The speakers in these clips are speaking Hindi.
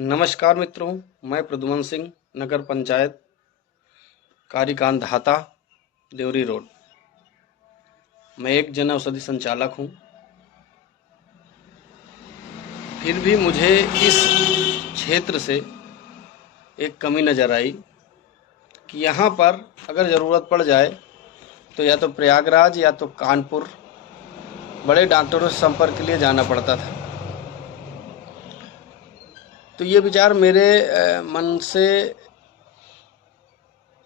नमस्कार मित्रों, मैं प्रद्युमन सिंह, नगर पंचायत कारीकांत धाता, देवरी रोड। मैं एक जन औषधि संचालक हूँ। फिर भी मुझे इस क्षेत्र से एक कमी नज़र आई कि यहाँ पर अगर ज़रूरत पड़ जाए तो या तो प्रयागराज या तो कानपुर बड़े डॉक्टरों से संपर्क के लिए जाना पड़ता था। तो ये विचार मेरे मन से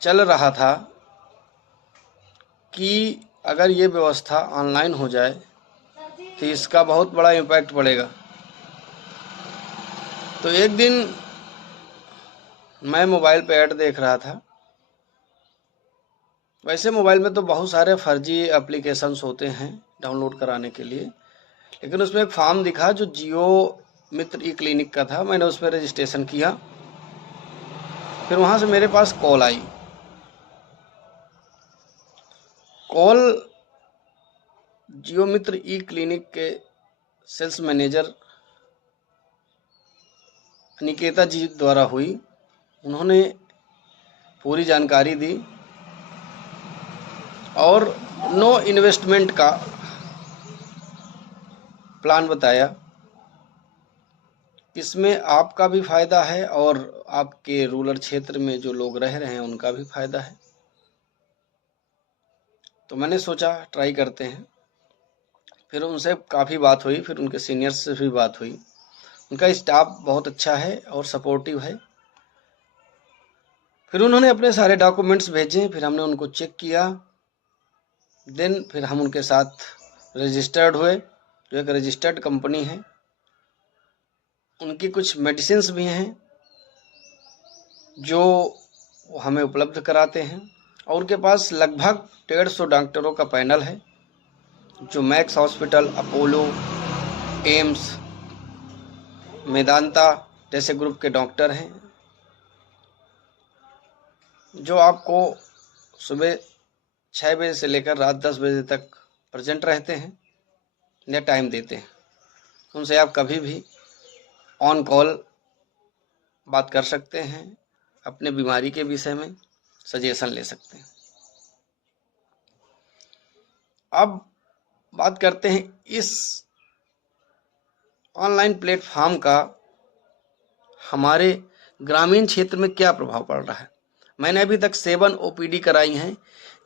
चल रहा था कि अगर ये व्यवस्था ऑनलाइन हो जाए तो इसका बहुत बड़ा इम्पैक्ट पड़ेगा। तो एक दिन मैं मोबाइल पे ऐड देख रहा था। वैसे मोबाइल में तो बहुत सारे फर्जी एप्लीकेशंस होते हैं डाउनलोड कराने के लिए, लेकिन उसमें एक फॉर्म दिखा जो जियो मित्र ई क्लिनिक का था। मैंने उस पर रजिस्ट्रेशन किया। फिर वहाँ से मेरे पास कॉल आई। कॉल जियो मित्र ई क्लिनिक के सेल्स मैनेजर निकेता जी द्वारा हुई। उन्होंने पूरी जानकारी दी और नो इन्वेस्टमेंट का प्लान बताया। इसमें आपका भी फ़ायदा है और आपके रूरल क्षेत्र में जो लोग रह रहे हैं उनका भी फ़ायदा है। तो मैंने सोचा ट्राई करते हैं। फिर उनसे काफ़ी बात हुई, फिर उनके सीनियर्स से भी बात हुई। उनका स्टाफ बहुत अच्छा है और सपोर्टिव है। फिर उन्होंने अपने सारे डॉक्यूमेंट्स भेजे, फिर हमने उनको चेक किया। देन फिर हम उनके साथ रजिस्टर्ड हुए। जो एक रजिस्टर्ड कंपनी है, उनकी कुछ मेडिसिन्स भी हैं जो हमें उपलब्ध कराते हैं। और उनके पास लगभग 150 डॉक्टरों का पैनल है जो max hospital, Apollo, AIIMS, Medanta जैसे ग्रुप के डॉक्टर हैं, जो आपको सुबह 6 बजे से लेकर रात 10 बजे तक प्रेजेंट रहते हैं या टाइम देते हैं। उनसे आप कभी भी ऑन कॉल बात कर सकते हैं, अपने बीमारी के विषय में सजेशन ले सकते हैं। अब बात करते हैं इस ऑनलाइन प्लेटफॉर्म का हमारे ग्रामीण क्षेत्र में क्या प्रभाव पड़ रहा है। मैंने अभी तक 7 ओपीडी कराई हैं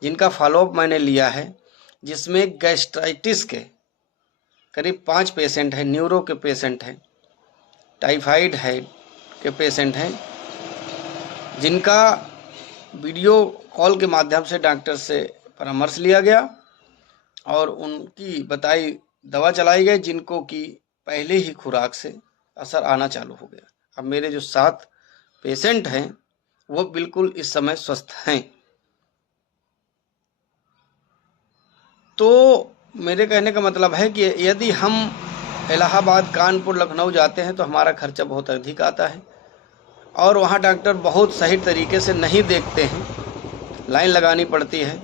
जिनका फॉलोअप मैंने लिया है, जिसमें गैस्ट्राइटिस के करीब 5 पेशेंट हैं, न्यूरो के पेशेंट हैं, टाइफाइड है के पेशेंट हैं, जिनका वीडियो कॉल के माध्यम से डॉक्टर से परामर्श लिया गया और उनकी बताई दवा चलाई गई, जिनको कि पहले ही खुराक से असर आना चालू हो गया। अब मेरे जो 7 पेशेंट हैं वो बिल्कुल इस समय स्वस्थ हैं। तो मेरे कहने का मतलब है कि यदि हम इलाहाबाद, कानपुर, लखनऊ जाते हैं तो हमारा खर्चा बहुत अधिक आता है और वहाँ डॉक्टर बहुत सही तरीके से नहीं देखते हैं, लाइन लगानी पड़ती है।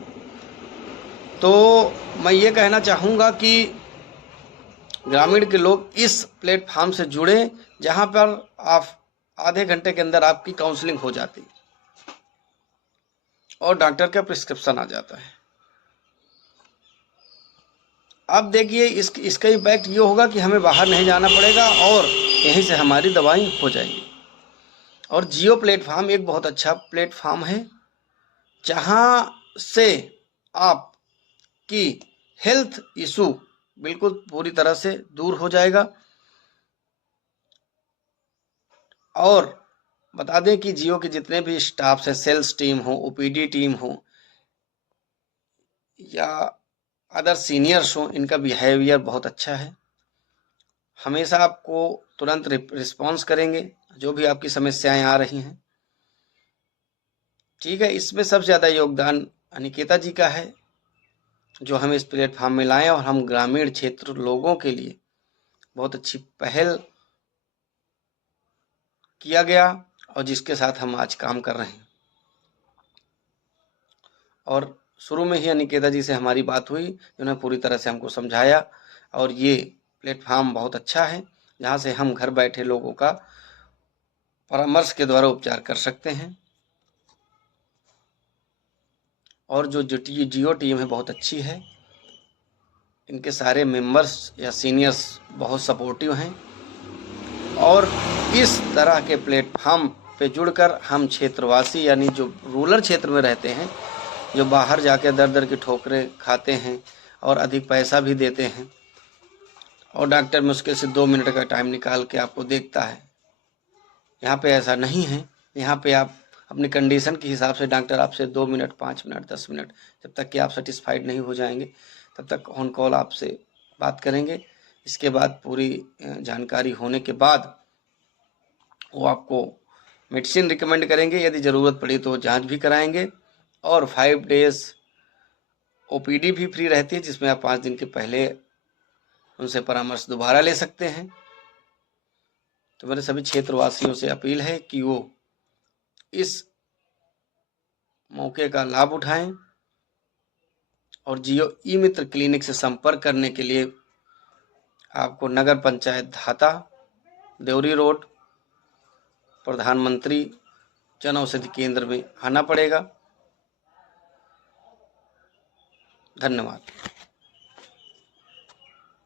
तो मैं ये कहना चाहूँगा कि ग्रामीण के लोग इस प्लेटफॉर्म से जुड़े, जहाँ पर आप आधे घंटे के अंदर आपकी काउंसलिंग हो जाती है और डॉक्टर का प्रिस्क्रिप्शन आ जाता है। अब देखिए इसका इम्पैक्ट ये होगा कि हमें बाहर नहीं जाना पड़ेगा और यहीं से हमारी दवाई हो जाएगी। और जियो प्लेटफॉर्म एक बहुत अच्छा प्लेटफॉर्म है, जहाँ से आपकी हेल्थ इशू बिल्कुल पूरी तरह से दूर हो जाएगा। और बता दें कि जियो के जितने भी स्टाफ हैं, सेल्स टीम हो, ओपीडी टीम हो या अदर सीनियर्स हो, इनका बिहेवियर बहुत अच्छा है। हमेशा आपको तुरंत रिस्पॉन्स करेंगे जो भी आपकी समस्याएं आ रही हैं। ठीक है, इसमें सबसे ज़्यादा योगदान अनिकेता जी का है, जो हम इस प्लेटफॉर्म में लाएं और हम ग्रामीण क्षेत्र लोगों के लिए बहुत अच्छी पहल किया गया और जिसके साथ हम आज काम कर रहे हैं। और शुरू में ही अनिकेता जी से हमारी बात हुई, जिन्होंने पूरी तरह से हमको समझाया और ये प्लेटफॉर्म बहुत अच्छा है, जहाँ से हम घर बैठे लोगों का परामर्श के द्वारा उपचार कर सकते हैं। और जो जियो टीम है बहुत अच्छी है, इनके सारे मेंबर्स या सीनियर्स बहुत सपोर्टिव हैं। और इस तरह के प्लेटफॉर्म पे जुड़कर हम क्षेत्रवासी यानी जो रूरल क्षेत्र में रहते हैं, जो बाहर जाके दर दर की ठोकरें खाते हैं और अधिक पैसा भी देते हैं, और डॉक्टर मुश्किल से 2 मिनट का टाइम निकाल के आपको देखता है, यहाँ पे ऐसा नहीं है। यहाँ पे आप अपनी कंडीशन के हिसाब से डॉक्टर आपसे 2 मिनट, 5 मिनट, 10 मिनट, जब तक कि आप सेटिस्फाइड नहीं हो जाएंगे तब तक ऑन कॉल आपसे बात करेंगे। इसके बाद पूरी जानकारी होने के बाद वो आपको मेडिसिन रिकमेंड करेंगे, यदि ज़रूरत पड़ी तो जांच भी कराएंगे। और 5 डेज ओपीडी भी फ्री रहती है, जिसमें आप 5 दिन के पहले उनसे परामर्श दोबारा ले सकते हैं। तो मेरे सभी क्षेत्रवासियों से अपील है कि वो इस मौके का लाभ उठाएं और जियो ई मित्र क्लिनिक से संपर्क करने के लिए आपको नगर पंचायत धाता, देवरी रोड, प्रधानमंत्री जन औषधि केंद्र में आना पड़ेगा। धन्यवाद।